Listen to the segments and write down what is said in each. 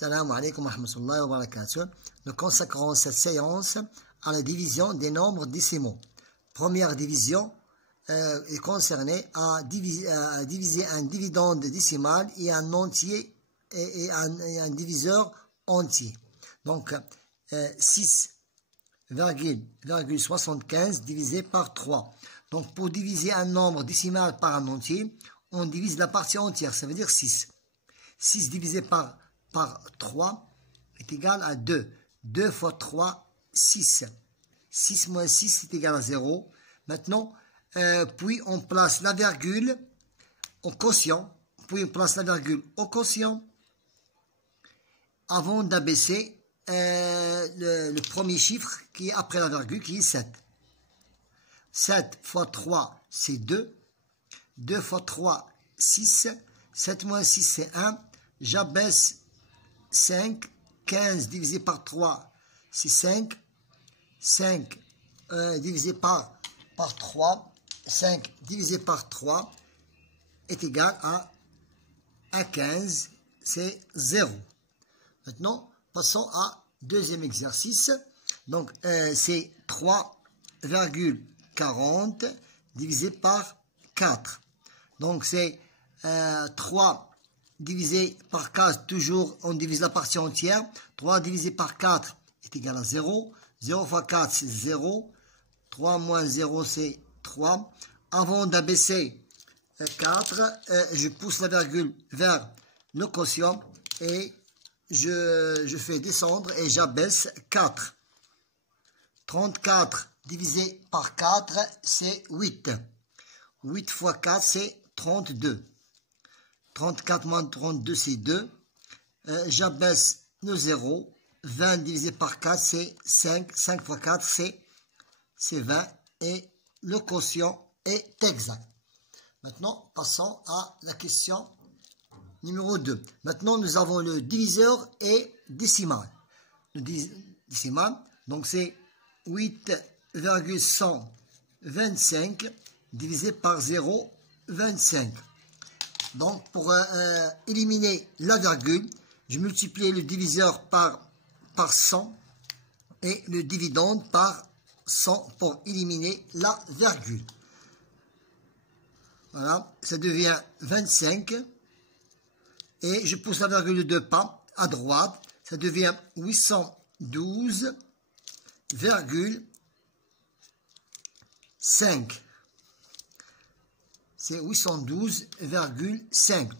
Salam alaikum wa rahmatullahi wa barakatuh. Nous consacrons cette séance à la division des nombres décimaux. Première division est concernée à diviser un dividende décimal et un entier et un diviseur entier. Donc 6,75 divisé par 3. Donc pour diviser un nombre décimal par un entier, on divise la partie entière, ça veut dire 6. 6 divisé par 3 est égal à 2. 2 fois 3, 6. 6 moins 6 est égal à 0. Maintenant, puis on place la virgule au quotient. Puis on place la virgule au quotient avant d'abaisser le premier chiffre qui est après la virgule, qui est 7. 7 fois 3, c'est 2. 2 fois 3, 6. 7 moins 6, c'est 1. J'abaisse 5. 15 divisé par 3, c'est 5. 5 divisé par 3. 5 divisé par 3 est égal à 15. C'est 0. Maintenant, passons à deuxième exercice. Donc, c'est 3,40 divisé par 4. Donc, c'est 3 divisé par 4, toujours on divise la partie entière. 3 divisé par 4 est égal à 0. 0 fois 4, c'est 0. 3 moins 0, c'est 3. Avant d'abaisser 4, je pousse la virgule vers le quotient et je fais descendre et j'abaisse 4. 34 divisé par 4, c'est 8. 8 fois 4, c'est 32. 34 moins 32, c'est 2. J'abaisse le 0. 20 divisé par 4, c'est 5. 5 fois 4, c'est 20. Et le quotient est exact. Maintenant, passons à la question numéro 2. Maintenant, nous avons le diviseur et décimal. Le décimal, donc c'est 8,125 divisé par 0,25. Donc, pour éliminer la virgule, je multiplie le diviseur par 100 et le dividende par 100 pour éliminer la virgule. Voilà, ça devient 25. Et je pousse la virgule de 2 pas à droite. Ça devient 812,5. C'est 812,5.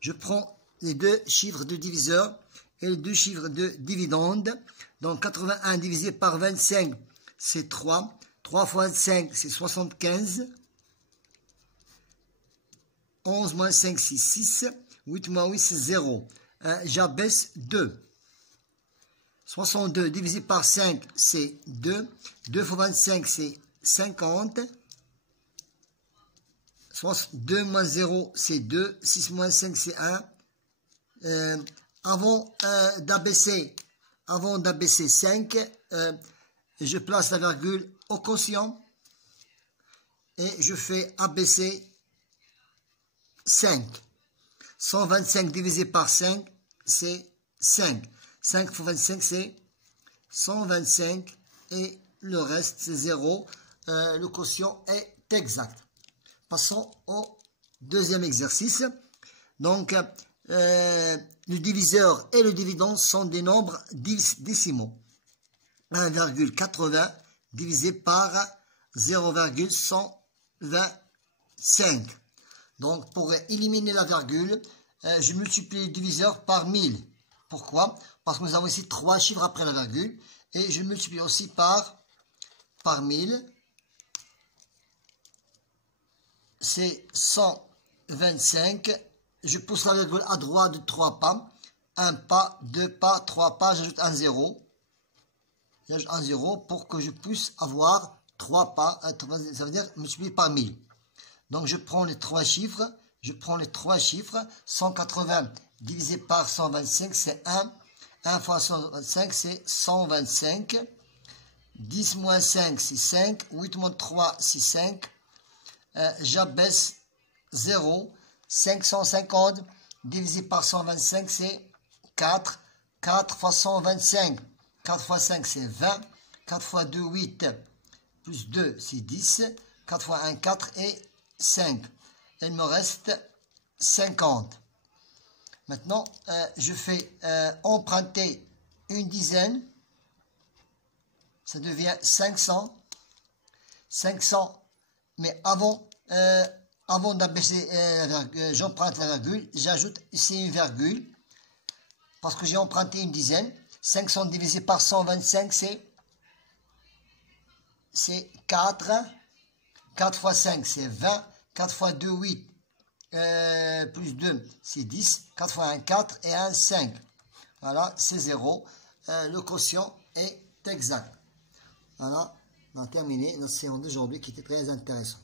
Je prends les deux chiffres de diviseur et les deux chiffres de dividende. Donc 81 divisé par 25, c'est 3. 3 fois 25, c'est 75. 11 moins 5, c'est 6. 8 moins 8, c'est 0. J'abaisse 2. 62 divisé par 5, c'est 2. 2 fois 25, c'est 50. 2 moins 0, c'est 2. 6 moins 5, c'est 1. Avant d'abaisser 5, je place la virgule au quotient et je fais abaisser 5. 125 divisé par 5, c'est 5. 5 fois 25, c'est 125 et le reste, c'est 0. Le quotient est exact. Passons au deuxième exercice. Donc, le diviseur et le dividende sont des nombres décimaux. 1,80 divisé par 0,125. Donc, pour éliminer la virgule, je multiplie le diviseur par 1000. Pourquoi? Parce que nous avons ici 3 chiffres après la virgule. Et je multiplie aussi par 1000. C'est 125. Je pousse la virgule à droite de 3 pas. 1 pas, 2 pas, 3 pas. J'ajoute un 0. J'ajoute un 0 pour que je puisse avoir 3 pas. Ça veut dire multiplier par 1000. Donc, je prends les 3 chiffres. 180 divisé par 125, c'est 1. 1 fois 125, c'est 125. 10 moins 5, c'est 5. 8 moins 3, c'est 5. J'abaisse 0. 550 divisé par 125, c'est 4. 4 fois 125. 4 fois 5, c'est 20. 4 fois 2, 8. Plus 2, c'est 10. 4 fois 1, 4 et 5. Il me reste 50. Maintenant, je fais emprunter une dizaine. Ça devient 500. 500. Mais avant d'abaisser, j'emprunte la virgule. J'ajoute ici une virgule. Parce que j'ai emprunté une dizaine. 500 divisé par 125, c'est 4. 4 fois 5, c'est 20. 4 fois 2, 8. Plus 2, c'est 10. 4 fois 1, 4 et 1, 5. Voilà, c'est 0. Le quotient est exact. Voilà, on a terminé notre séance d'aujourd'hui qui était très intéressante.